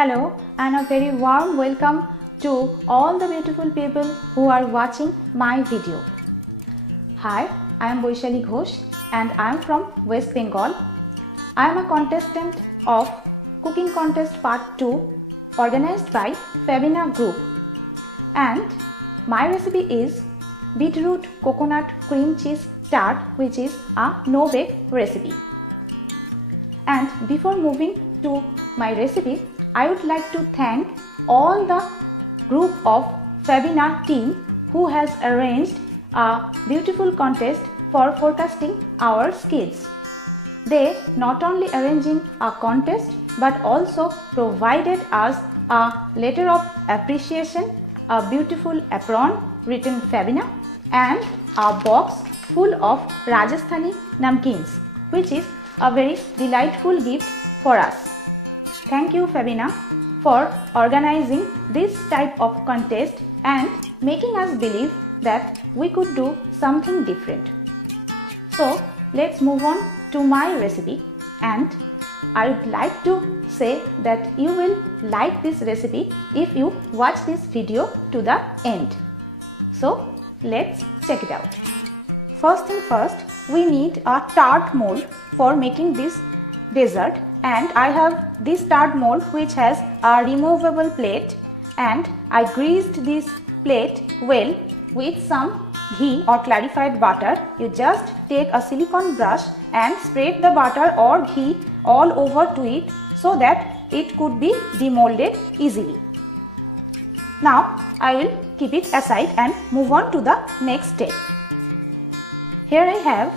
Hello and a very warm welcome to all the beautiful people who are watching my video. Hi, I am Boishali Ghosh and I am from West Bengal. I am a contestant of Cooking Contest Part 2 organized by Fabina Group, and my recipe is beetroot coconut cream cheese tart, which is a no-bake recipe. And before moving to my recipe, I would like to thank all the group of Fabina team who has arranged a beautiful contest for forecasting our skills. They not only arranging a contest but also provided us a letter of appreciation, a beautiful apron written Fabina, and a box full of Rajasthani namkeens, which is a very delightful gift for us. Thank you, Fabina, for organizing this type of contest and making us believe that we could do something different. So let's move on to my recipe, and I would like to say that you will like this recipe if you watch this video to the end. So let's check it out. First thing first, we need a tart mold for making this dessert, and I have this tart mold which has a removable plate, and I greased this plate well with some ghee or clarified butter. You just take a silicone brush and spread the butter or ghee all over to it so that it could be demolded easily. Now I will keep it aside and move on to the next step. Here I have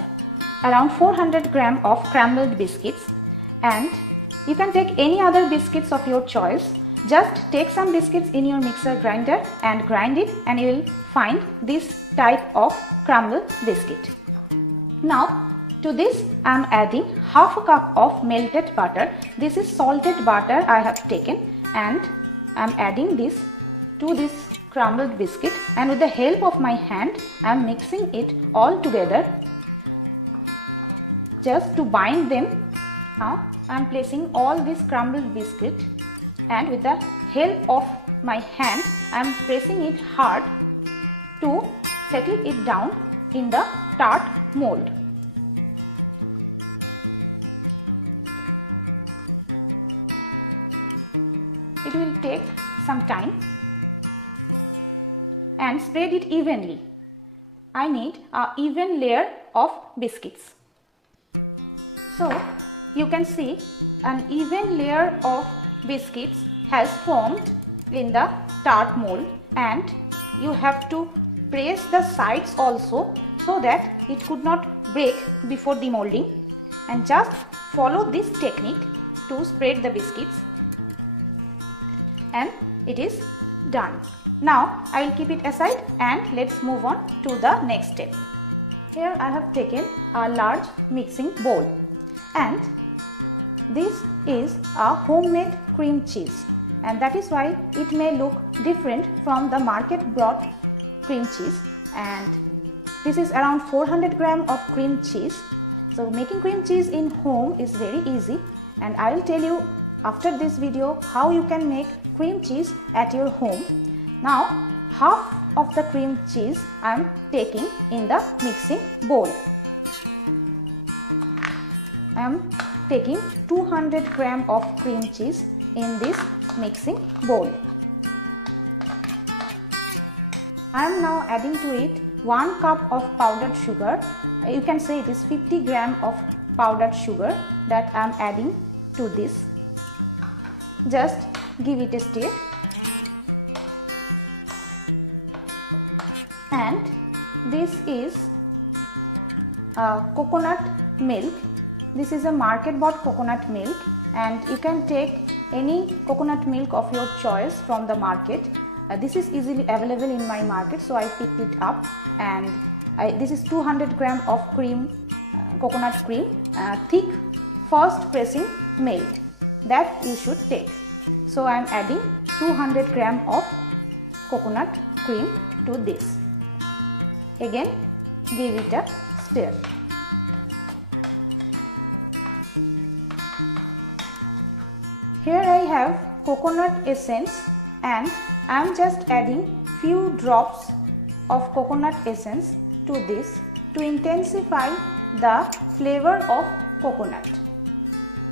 around 400 grams of crumbled biscuits, and you can take any other biscuits of your choice. Just take some biscuits in your mixer grinder and grind it, and you will find this type of crumbled biscuit. Now to this I am adding half a cup of melted butter. This is salted butter I have taken, and I am adding this to this crumbled biscuit, and with the help of my hand I am mixing it all together just to bind them. Now I am placing all this crumbled biscuit, and with the help of my hand I am pressing it hard to settle it down in the tart mold. It will take some time, and spread it evenly. I need an even layer of biscuits. So you can see an even layer of biscuits has formed in the tart mold, and you have to press the sides also so that it could not break before demolding, and just follow this technique to spread the biscuits, and it is done. Now I will keep it aside and let's move on to the next step. Here I have taken a large mixing bowl, and this is a homemade cream cheese, and that is why it may look different from the market bought cream cheese. And this is around 400 grams of cream cheese. So making cream cheese in home is very easy, and I will tell you after this video how you can make cream cheese at your home. Now half of the cream cheese I am taking in the mixing bowl. I am taking 200 grams of cream cheese in this mixing bowl. I am now adding to it 1 cup of powdered sugar. You can say it is 50 grams of powdered sugar that I am adding to this. Just give it a stir, and this is coconut milk. This is a market bought coconut milk, and you can take any coconut milk of your choice from the market. This is easily available in my market, so I picked it up, and this is 200 grams of cream, coconut cream, thick first pressing milk that you should take. So I am adding 200 grams of coconut cream to this. Again give it a stir. Here I have coconut essence, and I am just adding few drops of coconut essence to this to intensify the flavor of coconut.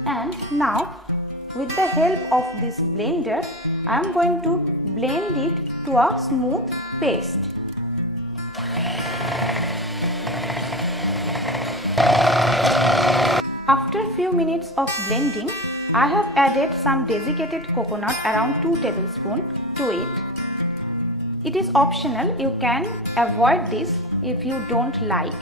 And now with the help of this blender, I am going to blend it to a smooth paste. After few minutes of blending, I have added some desiccated coconut, around 2 tablespoons to it. It is optional, you can avoid this if you don't like.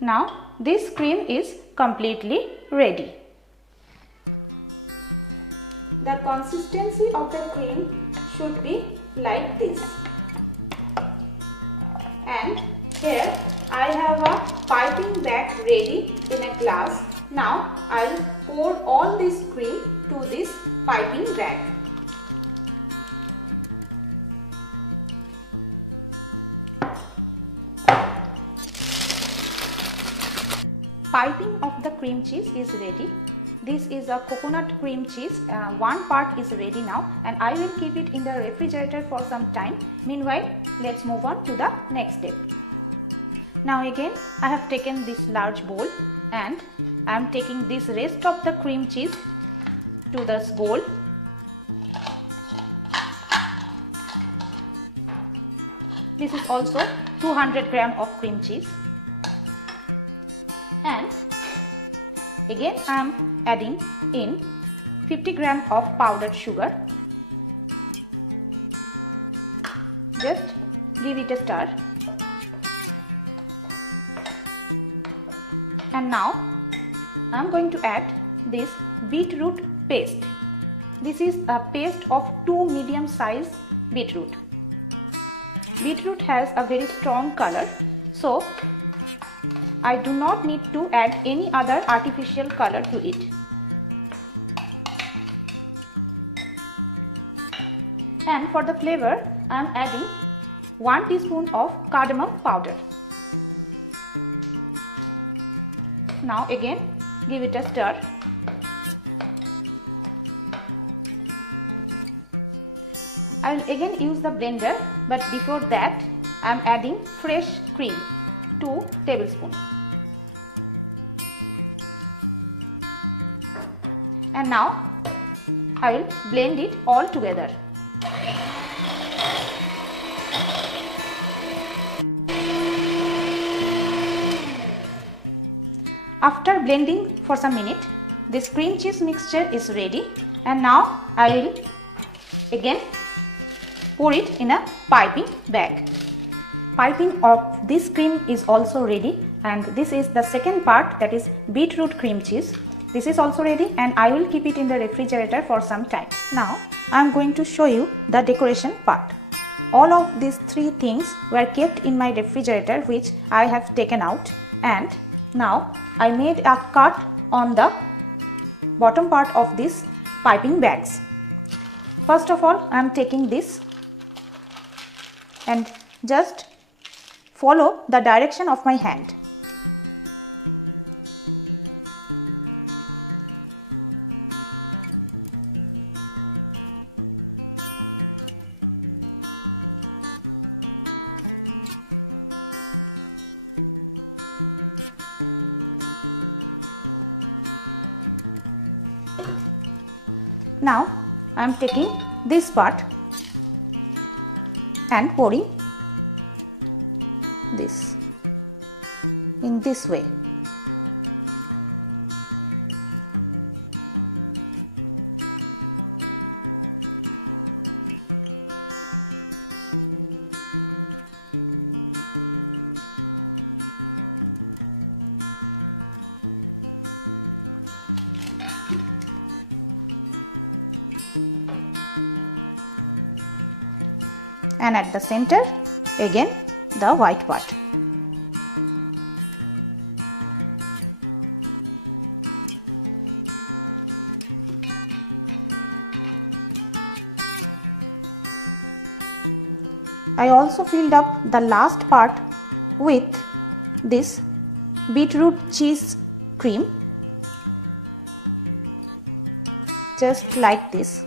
Now this cream is completely ready. The consistency of the cream should be like this. And here I have a piping bag ready in a glass. Now I will pour all this cream to this piping bag. Piping of the cream cheese is ready. This is a coconut cream cheese. One part is ready now, and I will keep it in the refrigerator for some time. Meanwhile, let's move on to the next step. Now again, I have taken this large bowl and I am taking this rest of the cream cheese to this bowl. This is also 200 grams of cream cheese. And again I am adding in 50 grams of powdered sugar. Just give it a stir. And now I am going to add this beetroot paste. This is a paste of 2 medium size beetroot. Beetroot has a very strong color, so I do not need to add any other artificial color to it. And for the flavor, I am adding 1 teaspoon of cardamom powder. Now again, give it a stir. I will again use the blender, but before that I am adding fresh cream, 2 tablespoons. And now I will blend it all together. After blending for some minute, this cream cheese mixture is ready, and now I will again pour it in a piping bag. Piping of this cream is also ready, and this is the second part, that is beetroot cream cheese. This is also ready, and I will keep it in the refrigerator for some time. Now I am going to show you the decoration part. All of these 3 things were kept in my refrigerator, which I have taken out, and now I made a cut on the bottom part of these piping bags. First of all, I am taking this and just follow the direction of my hand. Now I am taking this part and pouring this in this way. And at the center, again the white part. I also filled up the last part with this beetroot cheese cream, just like this.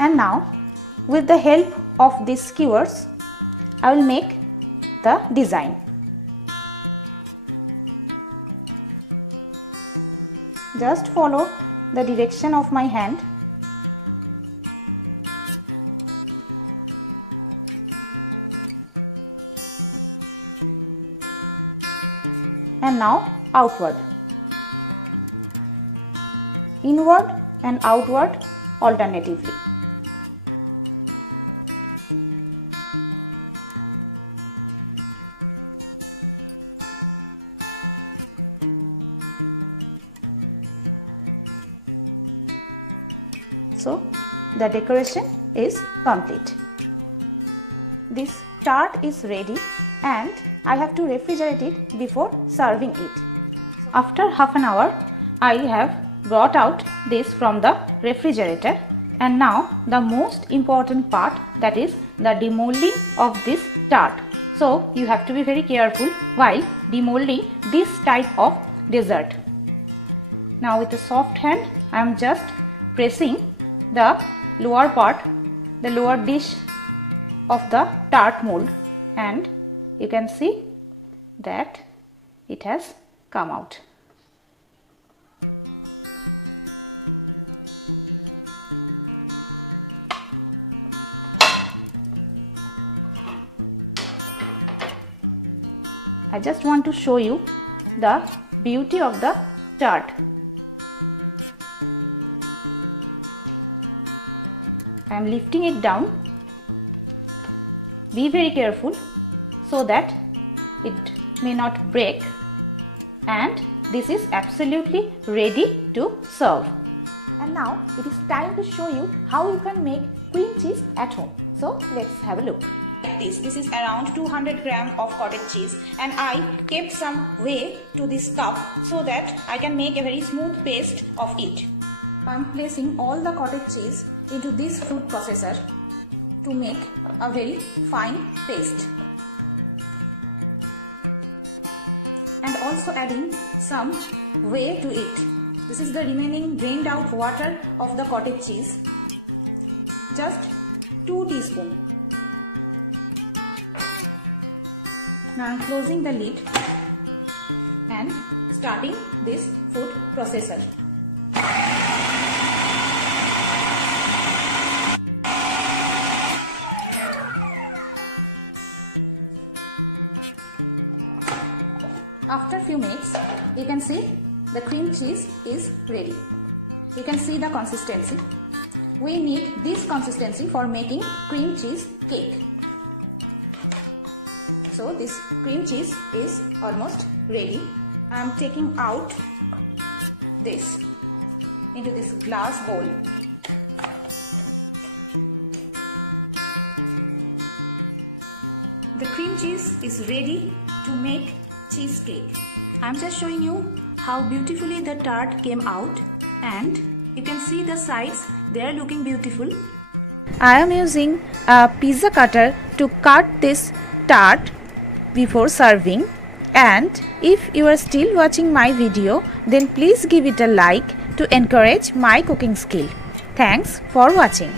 And now, with the help of these skewers, I will make the design. Just follow the direction of my hand. And now outward, inward and outward alternatively. So the decoration is complete. This tart is ready and I have to refrigerate it before serving it. After half an hour, I have brought out this from the refrigerator, and now the most important part, that is the demolding of this tart. So you have to be very careful while demolding this type of dessert. Now with a soft hand, I am just pressing the lower part, the lower dish of the tart mold, and you can see that it has come out. I just want to show you the beauty of the tart. I am lifting it down. Be very careful so that it may not break, and this is absolutely ready to serve. And now it is time to show you how you can make cream cheese at home. So let's have a look. This is around 200 grams of cottage cheese, and I kept some whey to this cup so that I can make a very smooth paste of it. I am placing all the cottage cheese into this food processor to make a very fine paste, and also adding some whey to it. This is the remaining drained out water of the cottage cheese, just 2 teaspoons. Now I am closing the lid and starting this food processor. After a few minutes, you can see the cream cheese is ready. You can see the consistency. We need this consistency for making cream cheese cake. So this cream cheese is almost ready. I am taking out this into this glass bowl. The cream cheese is ready to make cheesecake. I am just showing you how beautifully the tart came out, and you can see the sides, they are looking beautiful. I am using a pizza cutter to cut this tart before serving, and if you are still watching my video, then please give it a like to encourage my cooking skill. Thanks for watching.